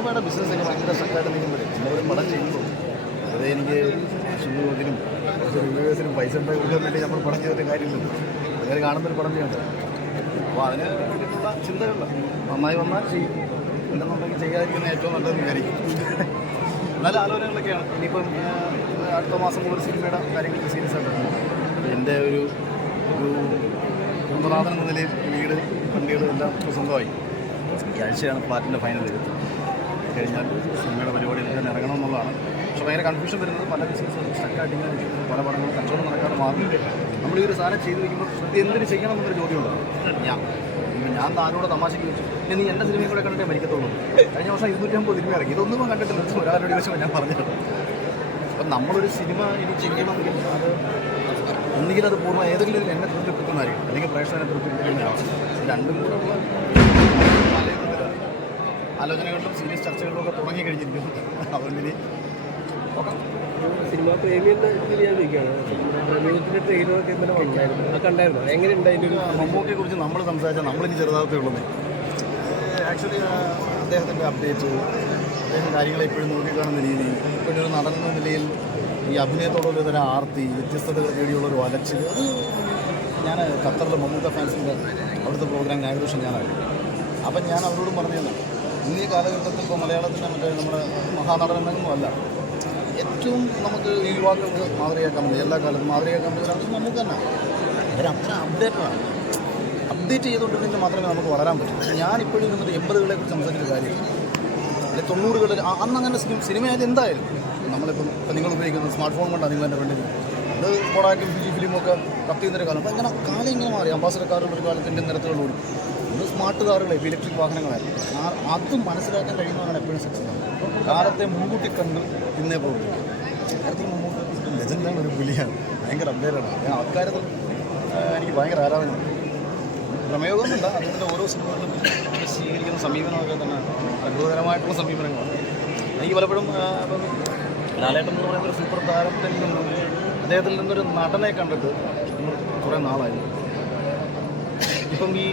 സിനിമയുടെ ബിസിനസ് എനിക്ക് ഭയങ്കര സ്റ്റക്കായിട്ട് നിൽക്കുമ്പോഴേ നമ്മളൊരു പടം ചെയ്യുമ്പോൾ അത് എനിക്ക് ശുഭത്തിനും റിവ്യൂവേഴ്സിനും പൈസ ഉണ്ടാക്കാൻ വേണ്ടി നമ്മൾ പടം ചെയ്തിട്ട് കാര്യമില്ലല്ലോ. അങ്ങനെ കാണുന്നൊരു പടം ചെയ്യണ്ടേ. അപ്പോൾ അതിന് വേണ്ടിയിട്ടുള്ള ചിന്തയുള്ള നന്നായി വന്നാൽ ചെയ്യും, ഇല്ലെന്നുണ്ടെങ്കിൽ ചെയ്യാതിരിക്കുന്ന ഏറ്റവും നല്ലതെന്ന് വിചാരിക്കും. നല്ല ആലോചനകളൊക്കെയാണ്. ഇനിയിപ്പം അടുത്ത മാസം ഒരു സിനിമയുടെ കാര്യങ്ങളൊക്കെ സീരിയസ് ആയിട്ടുണ്ട്. എൻ്റെ ഒരു കുടുംബനാഥൻ എന്ന നിലയിൽ വീട് വണ്ടികൾ എല്ലാം സ്വന്തമായി. ഈ ആഴ്ചയാണ് ഫ്ലാറ്റിൻ്റെ ഫൈനൽ എടുത്തത്. കഴിഞ്ഞാൽ സിനിമയുടെ പരിപാടിയിൽ തന്നെ ഇറങ്ങണമെന്നുള്ളതാണ്. പക്ഷേ ഭയങ്കര കൺഫ്യൂഷൻ വരുന്നത് പല ബിസിനസ്സും സ്റ്റക്കായിട്ട് ഇങ്ങനെ പല പടങ്ങളും കച്ചവടം നടക്കാതെ മാറുന്നില്ല. നമ്മൾ ഈ ഒരു സാധനം ചെയ്ത് വയ്ക്കുമ്പോൾ എന്തിന് ചെയ്യണം എന്നൊരു ചോദ്യമുണ്ട്. ഞാൻ താനോട് തമാശയ്ക്ക് വെച്ചു, നീ എൻ്റെ സിനിമയും കൂടെ കണ്ടിട്ടേ മരിക്കത്തുള്ളൂ. കഴിഞ്ഞ വർഷം 250 സിനിമ ഇറങ്ങി. ഇതൊന്നും കണ്ടിട്ടില്ല. ഒരാളുടെ ദിവസം ഞാൻ പറഞ്ഞത്. അപ്പം നമ്മളൊരു സിനിമ ഇനി ചെയ്യണമെങ്കിൽ അത് ഒന്നുകിൽ അത് പൂർണ്ണ ഏതെങ്കിലും എന്നെ തൃപ്തിപ്പെടുത്തുന്നതായിരിക്കും, അല്ലെങ്കിൽ പ്രേക്ഷകനെ തൃപ്തിപ്പെടുത്തുന്നതാവും. രണ്ടും കൂടെ ഉള്ള ആലോചനകളിലും സീരിയസ് ചർച്ചകളിലും ഒക്കെ തുടങ്ങി കഴിഞ്ഞിരിക്കുന്നു. അതുകൊണ്ട് ഇനി സിനിമ പ്രേമി എന്ന രീതിയിൽ ഞാൻ ചോദിക്കുകയാണ്. പ്രേമികത്തിൻ്റെ ട്രെയിലറൊക്കെ ഇന്നലെ വന്നായിരുന്നു, അത് കണ്ടായിരുന്നു. എങ്ങനെയുണ്ട് അതിൻ്റെ ഒരു മമ്മൂക്കയെ കുറിച്ച് നമ്മൾ സംസാരിച്ചാൽ നമ്മളിനി ചെറുതാകത്തേ ഉള്ളൂ. ആക്ച്വലി അദ്ദേഹത്തിൻ്റെ അപ്ഡേറ്റ്, അദ്ദേഹം കാര്യങ്ങളെ ഇപ്പോഴും നോക്കിക്കാണുന്ന രീതി, ഇപ്പോഴൊരു നടൻ എന്ന നിലയിൽ ഈ അഭിനയത്തോടൊരു തരം ആർത്തി, വ്യത്യസ്തതകൾ തേടിയുള്ളൊരു വലച്ചിൽ, അത് ഞാൻ ഖത്തറിലെ മമ്മൂക്ക ഫാൻസിൻ്റെ അവിടുത്തെ പ്രോഗ്രാം ഏകദേശം ഞാനായിരുന്നു. അപ്പം ഞാൻ അവരോടും പറഞ്ഞത്, ഇന്നീ കാലഘട്ടത്തിൽ ഇപ്പോൾ മലയാളത്തിൻ്റെ നമ്മുടെ മഹാനടനെന്നൊന്നും അല്ല, ഏറ്റവും നമുക്ക് ഈ യുവാക്കൾക്ക് മാതൃകയാക്കാൻ പറ്റും. എല്ലാ കാലത്തും മാതൃകയാക്കാൻ പറ്റുന്ന നമുക്ക് തന്നെ അവരത്ര അപ്ഡേറ്റ് ചെയ്തുകൊണ്ടിരുന്നെങ്കിൽ മാത്രമേ നമുക്ക് വളരാൻ പറ്റൂ. ഞാനിപ്പോഴും നിന്നിട്ട് 80കളെ കുറിച്ച് സംസാരിച്ച കാര്യമില്ല, അല്ലെങ്കിൽ 90കളിൽ അന്നങ്ങനെ സിനിമയായാലും എന്തായാലും നമ്മളിപ്പം നിങ്ങൾ ഉപയോഗിക്കുന്ന സ്മാർട്ട് ഫോൺ കൊണ്ടാണ് നിങ്ങൾ എൻ്റെ ഫ്രണ്ടിൽ അത് കോടാക്കും ഫിലിമൊക്കെ കത്തി ചെയ്യുന്നൊരു കാലം. അപ്പോൾ ഇങ്ങനെ കാലം ഇങ്ങനെ മാറി. അംബാസഡർ കാറുകൾ ഒരു കാലത്ത് ഇന്ത്യൻ നിരത്തുകളോടി ഇത് സ്മാർട്ട് കാറുകളെ ഇലക്ട്രിക് വാഹനങ്ങളായിരുന്നു. അതും മനസ്സിലാക്കാൻ കഴിയുന്നതാണ് എപ്പോഴും സക്സസ്. കാലത്തെ മുൻകൂട്ടി കണ്ട് ഇന്നേ പ്രവർത്തിക്കും. കാര്യത്തിൽ മുമ്പ് ലെജൻഡാണ്, ഒരു പുലിയാണ്, ഭയങ്കര അപ്ഡേറ്റാണ്. ഞാൻ അക്കാര്യത്തിൽ എനിക്ക് ഭയങ്കര ആരാധനയാണ്. പ്രമേയമൊന്നുമില്ല, അതിൻ്റെ ഓരോ സിനിമകളിലും സ്വീകരിക്കുന്ന സമീപനമൊക്കെ തന്നെ അത്ഭുതകരമായിട്ടുള്ള സമീപനങ്ങളാണ്. എനിക്ക് പലപ്പോഴും ഇപ്പം ലാലേട്ടൻ എന്ന് പറയുന്ന ഒരു സൂപ്പർ താരത്തിൽ നിന്നും അദ്ദേഹത്തിൽ നിന്നൊരു നടനെ കണ്ടിട്ട് കുറേ നാളായിരുന്നു. ഇപ്പം ഈ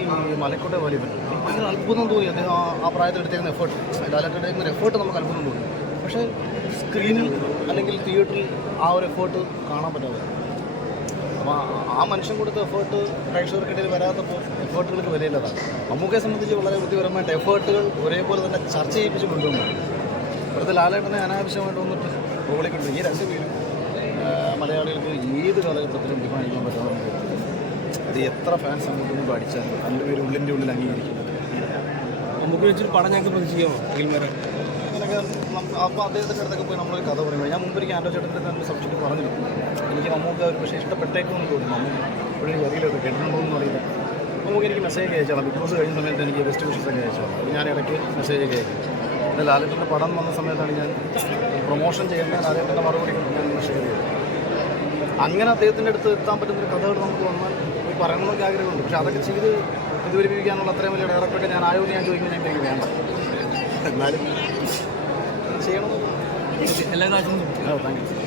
മലക്കോട്ടെ വലിയ ഭയങ്കര അത്ഭുതം തോന്നി. അദ്ദേഹം ആ പ്രായത്തിൽ എടുത്തേക്കുന്ന എഫേർട്ട്, ലാലേട്ടൻ എടുക്കുന്ന എഫേർട്ട് നമുക്ക് അത്ഭുതം തോന്നി. പക്ഷേ സ്ക്രീനിൽ അല്ലെങ്കിൽ തിയേറ്ററിൽ ആ ഒരു എഫേർട്ട് കാണാൻ പറ്റാതെ. അപ്പോൾ ആ മനുഷ്യൻ കൊടുത്ത എഫേർട്ട് പ്രേക്ഷകർക്കിടയിൽ വരാത്തപ്പോൾ എഫേർട്ടുകൾക്ക് വിലയില്ലതാണ്. മമ്മൂക്കയെ സംബന്ധിച്ച് വളരെ ബുദ്ധിപരമായിട്ട് എഫേർട്ടുകൾ ഒരേപോലെ തന്നെ ചർച്ച ചെയ്യിപ്പിച്ച് കൊണ്ടുവന്നു. ഇവിടുത്തെ ലാലേട്ടനെ അനാവശ്യമായിട്ട് വന്നിട്ട് റോളിക്കൊണ്ട് ഈ രണ്ടുപേരും മലയാളികൾക്ക് ഏത് കാലഘട്ടത്തിലും ഡിമാൻഡ് പറ്റുന്ന അത് എത്ര ഫാൻസ് അങ്ങോട്ട് മുമ്പ് അടിച്ചാൽ രണ്ടുപേരും ഉള്ളിൻ്റെ ഉള്ളിൽ അംഗീകരിക്കുന്നത്. നമുക്ക് വെച്ചൊരു പടം ഞങ്ങൾക്ക് പ്രതീക്ഷിക്കാമോ ഫിൽമേറെ? അങ്ങനെയൊക്കെ അപ്പോൾ അദ്ദേഹത്തിൻ്റെ അടുത്തൊക്കെ പോയി നമ്മളൊരു കഥ പറയുമ്പോൾ ഞാൻ മുമ്പൊരിക്കൽ ആൻഡോ ചേട്ടൻ്റെ തന്നെ സബ്ജക്റ്റ് പറഞ്ഞിരുന്നു. എനിക്ക് മമ്മൂക്ക ഒരു പക്ഷേ ഇഷ്ടപ്പെട്ടേക്കുമെന്ന് തോന്നുന്നു. മമ്മൂക്ക ഇപ്പോഴും അറിയില്ലത് കേട്ടിട്ടുണ്ടോയെന്ന് അറിയില്ല. നമുക്ക് എനിക്ക് മെസ്സേജ് അയച്ചോളാം. ബിഗ് ബോസ് കഴിഞ്ഞ സമയത്ത് എനിക്ക് ബെസ്റ്റ് വിഷസ് ഒക്കെ അയച്ചോളാം. ഞാൻ ഇടയ്ക്ക് മെസ്സേജ് ഒക്കെ അയക്കും. പിന്നെ ലാലേട്ടൻ്റെ പടം വന്ന സമയത്താണ് ഞാൻ പ്രൊമോഷൻ ചെയ്യേണ്ട ലാലേട്ടൻ്റെ മറുപടി ഞാൻ ഷെയർ ചെയ്തത്. അങ്ങനെ അദ്ദേഹത്തിൻ്റെ അടുത്ത് എത്താൻ പറ്റുന്നൊരു കഥകൾ നമുക്ക് വന്നാൽ പറയണമെന്നൊക്കെ ആഗ്രഹമുണ്ട്. പക്ഷേ അതൊക്കെ ചെയ്ത് ഇതുവരിപ്പിക്കാനുള്ള അത്രയും വലിയ ഡയറക്ടറൊക്കെ ഞാൻ ആയോന്ന് ഞാൻ ചോദിക്കുമ്പോൾ ഞാൻ എനിക്ക് വേണ്ട. എന്നാലും ചെയ്യണമെന്ന് എല്ലാ കാഴ്ചയും താങ്ക് യു.